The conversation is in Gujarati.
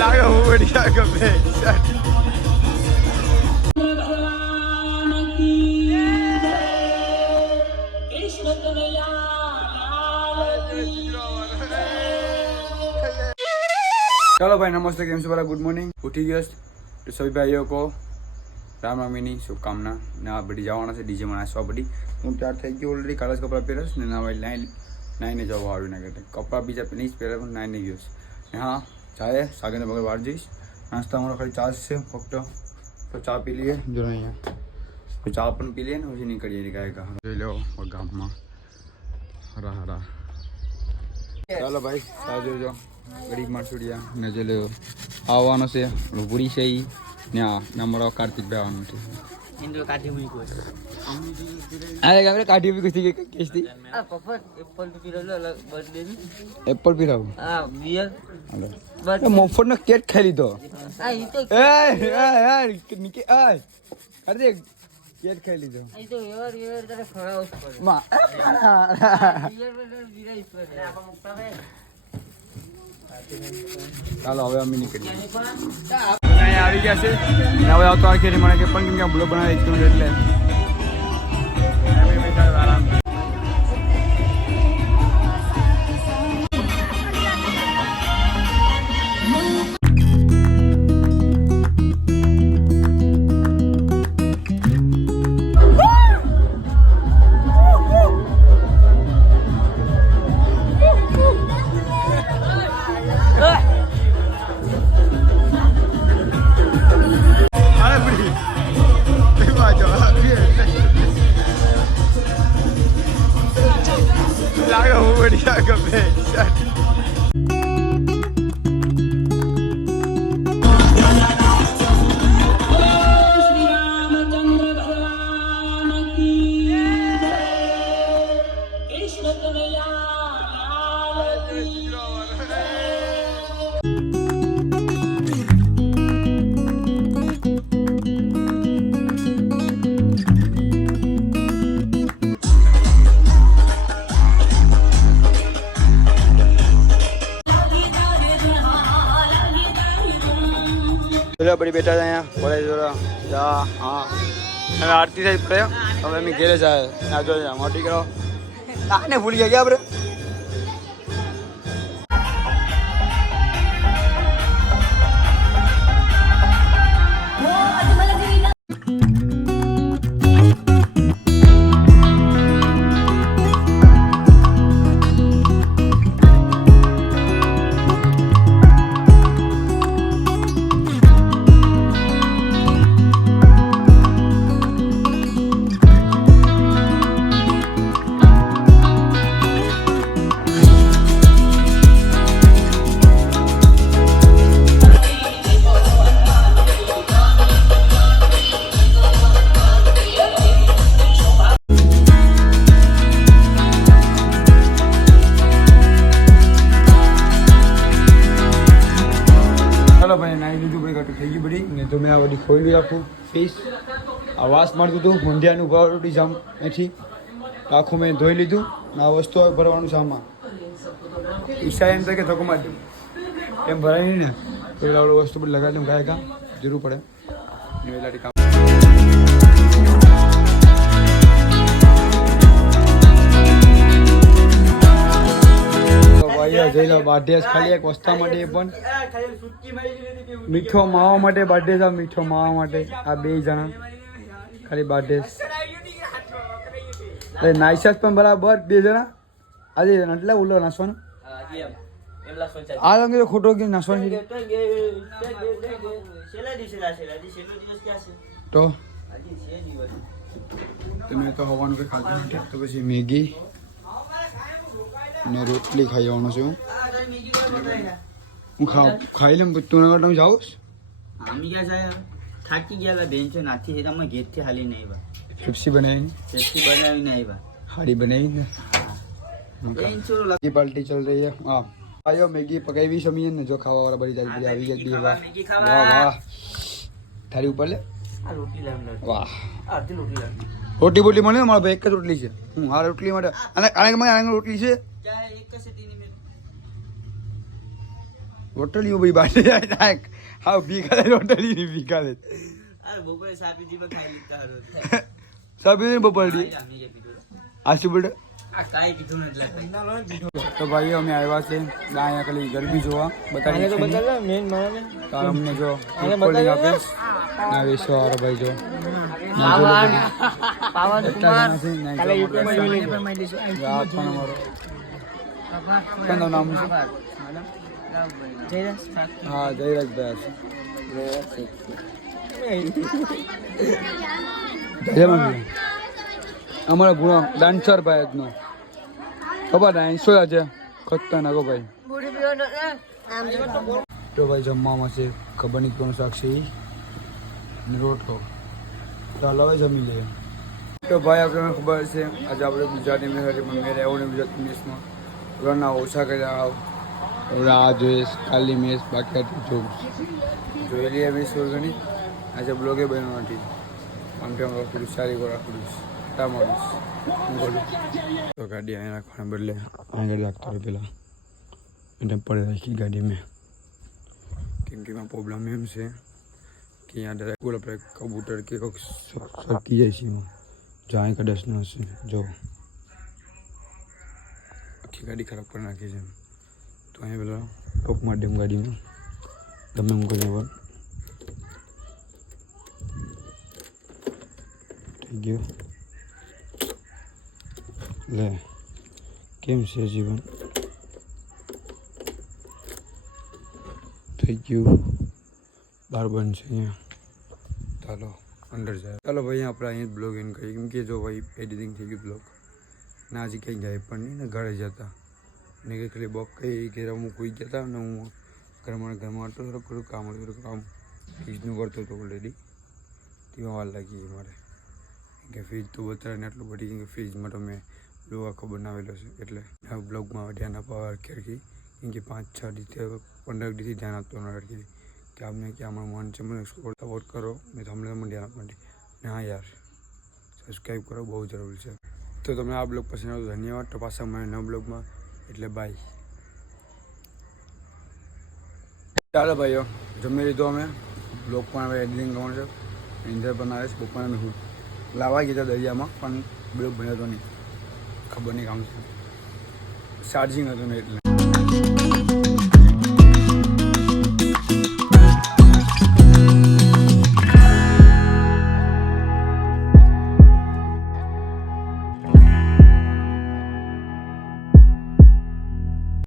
લાગે હું बढ़िया ગમે चलो भाई नमस्ते केम से गुड मॉर्निंग उठी गया तो सभी भाइयों को रामनवमी शुभकामना ना बड़ी जवाना से डीजे में नाचवा पड़ी हूँ तैयार थी गई ऑलरेडी काला कपड़ा पहरस ने ना भाई नाईने जाओ आव्યું ना कहते कपड़ा बीजा नहीं पहरे पण नाईने गयो हाँ चाय सागरने बगल बाहर जईश नास्ता हमारा खाली चा से फक्त तो चा पी लिए जो अँ तो चा पण पी लिए ने પછી નીકળીએ ગાયકા જોઈ લો ગામમાં હરા હરા ચાલો ભાઈ चा જોજો ગરીબ માણસુડિયા ને જે લે આવવાનો છે પૂરી છે ઈ ને અમારો કાર્તિક ભાઈ આવવાનો છે ઇન્દ્ર કાઢી મૂકી અરે ગામરે કાઢી મૂકી કે કેસથી આ પપ્પા એપલ પીરાલો બર્થડે ની એપલ પીરાવ હા બિયર બટ મોફર નો કેક ખાઈ લીધો આ ઈ તો એ નિકે આ અરે કેક ખાઈ લીધો ઈ તો એવર તારે ફરાવ પડે માં બિયર બિરાઈ પડે આપા મુક્તા ભાઈ ચાલો હવે અમે નીકળીએ અહીંયા આવી ગયા છે હવે આવતો આ ખેરી મને કે પણ કેમ બ્લોગ બનાવી એક મિનિટ એટલે આરામ લાગે હું बढ़िया ગમે बड़ी बेटा है यहाँ कॉलेज जा हाँ हमें आरती से पड़े अब हमें घेरे जाए ना जो मोटी करो आने भूल गया क्या बरे भाई नाई लीधु भाई घटू थी गई बड़ी ने तो मैं आ बड़ी खोली आखू पीस आवास मारतु तू मुंडियानु भावडी जाम एथी आखू मैं धोई लीधु आ वस्तु भरवानुं सामा ईशा एम के धक्को मार एम भराय नहीं ने तो एला वस्तु पर लगा दूं गाय का जरूर पड़े ने एलाटी काम જઈલો બાઢેસ ખાલી એક વસ્તા માટે પણ મીઠો માવા માટે બાઢેસ આ મીઠો માવા માટે આ બે જણા ખાલી બાઢેસ અરે નાઈસાસ પણ બરાબર બે જણા આજે એટલે ઉલો નાસવાનો આ રંગે ખોટો કે નાસવાનો તો તમે તો હવાનું કે ખાધું નથી તો પછી મેગી ने रोटली खाई आना से हूँ खाई ले तू ना करता जाओ आम्ही क्या जाय थाकी गेला बेंच नाथी हे तम गेट थी हाली नहीं बा पेप्सी बनाई नहीं बा हाड़ी बनाई ना बेंच लगी पार्टी चल रही है हां आयो मैगी पकाई भी समी ने जो खावा वाला बड़ी जल्दी आ गई वाह वाह थारी ऊपर ले आ रोटी लाम वाह आधी रोटी लाम રોટલી બોટલી મળે મારા ભાઈ એક જ રોટલી છે હું આ રોટલી માટે અને આને રોટલી છે રોટલી ભાઈ બાટલી જાય હા ભીખા રોટલી નહીં ભીખા લે સાબી બપોરડી આશુ બેટા તો ભાઈઓ અમે આવ્યા છે અહીંયા ખાલી ગરબી જોવા બતાવી અમને જો કોલ્ડ આપીશ ના વિશ્વાવાળો ભાઈ જો નામ હા જયરાજભાઈ અમારા ગુણો ડાન્સર ભાઈ નો ખબર ને સો છે ખતરનાક ભાઈ તો ભાઈ જમવામાં છે ખબર નહીં કોણ શાક છે રોટલો ચાલો હવે જમી લઈએ તો ભાઈ આપણે ખબર છે આજે આપણે ગુજરાતી મેં મેં રહેવું ને ગુજરાતી મેચમાં રન ઓછા કર્યા આવ આ જોઈશ કાલી મેચ બાકી જોઈ લઈએ મેચ ઘણી આજે બ્લોગે બન્યો નથી આમ કે રાખું સારી રાખું તો ગાડી અહીં રાખવાને બદલે આગળ રાખતો હોય પેલા એને પડે રાખી ગાડી મેં કેમ કે એમાં પ્રોબ્લેમ એમ છે કે અહીંયા ડાયરેક્ટ આપણે કબૂતર કે કંઈક સરકી જાય છે એમાં જો અહીં કદાચ ન હશે જો આખી ગાડી ખરાબ કરી નાખી છે તો અહીંયા પેલા લોક મારી દેમ ગાડીમાં ગમે એમ કરી વાર થઈ ગયું લે કેમ છે જીવન થઈ ગયું બાર બંધ છે અહીંયા ચાલો અંદર જાય ચાલો ભાઈ આપણે અહીંયા બ્લોગ એન્ડ કરીએ કેમ કે જો ભાઈ એડિટિંગ થઈ ગયું બ્લોગ ના હજી કંઈ જાય પણ નહીં ને ઘરે જતા ને કંઈ ખાલી બોક કંઈ ઘેર અમુક કોઈ જતા ને હું ઘરમાં હતો થોડું કામ ફ્રીજનું કરતો હતો ઓલરેડી તેમાં વાર લાગી મારે કે ફ્રીજ તો બતાવે એટલું બધી કેમ કે ફ્રીજમાં તો મેં બ્લોગ આખો બનાવેલો છે એટલે આ બ્લોગમાં ધ્યાન આપવા ખેરખી કેમ કે 5-6 દિવસથી 15 દિવસથી ધ્યાન આપતો ન રાખી કે આપને કે આમાં મન છે મને સપોર્ટ કરો ને તમને ધ્યાન આપવા માટે ને હા યાર સબસ્ક્રાઈબ કરો બહુ જરૂરી છે તો તમને આ બ્લોગ પસંદ આવ્યો ધન્યવાદ તો પાછા મને નવા બ્લોગમાં એટલે બાય ચાલો ભાઈઓ જમી લીધું અમે બ્લોગ પણ હવે એડિટિંગ કરવાનું છે ઇન્ટર બનાવે છે બપોર અમે હું લાવવા ગયા દરિયામાં પણ બ્લોગ બન્યો હતો નહીં ખબર નહીં કામ છે ચાર્જિંગ હતું ને એટલે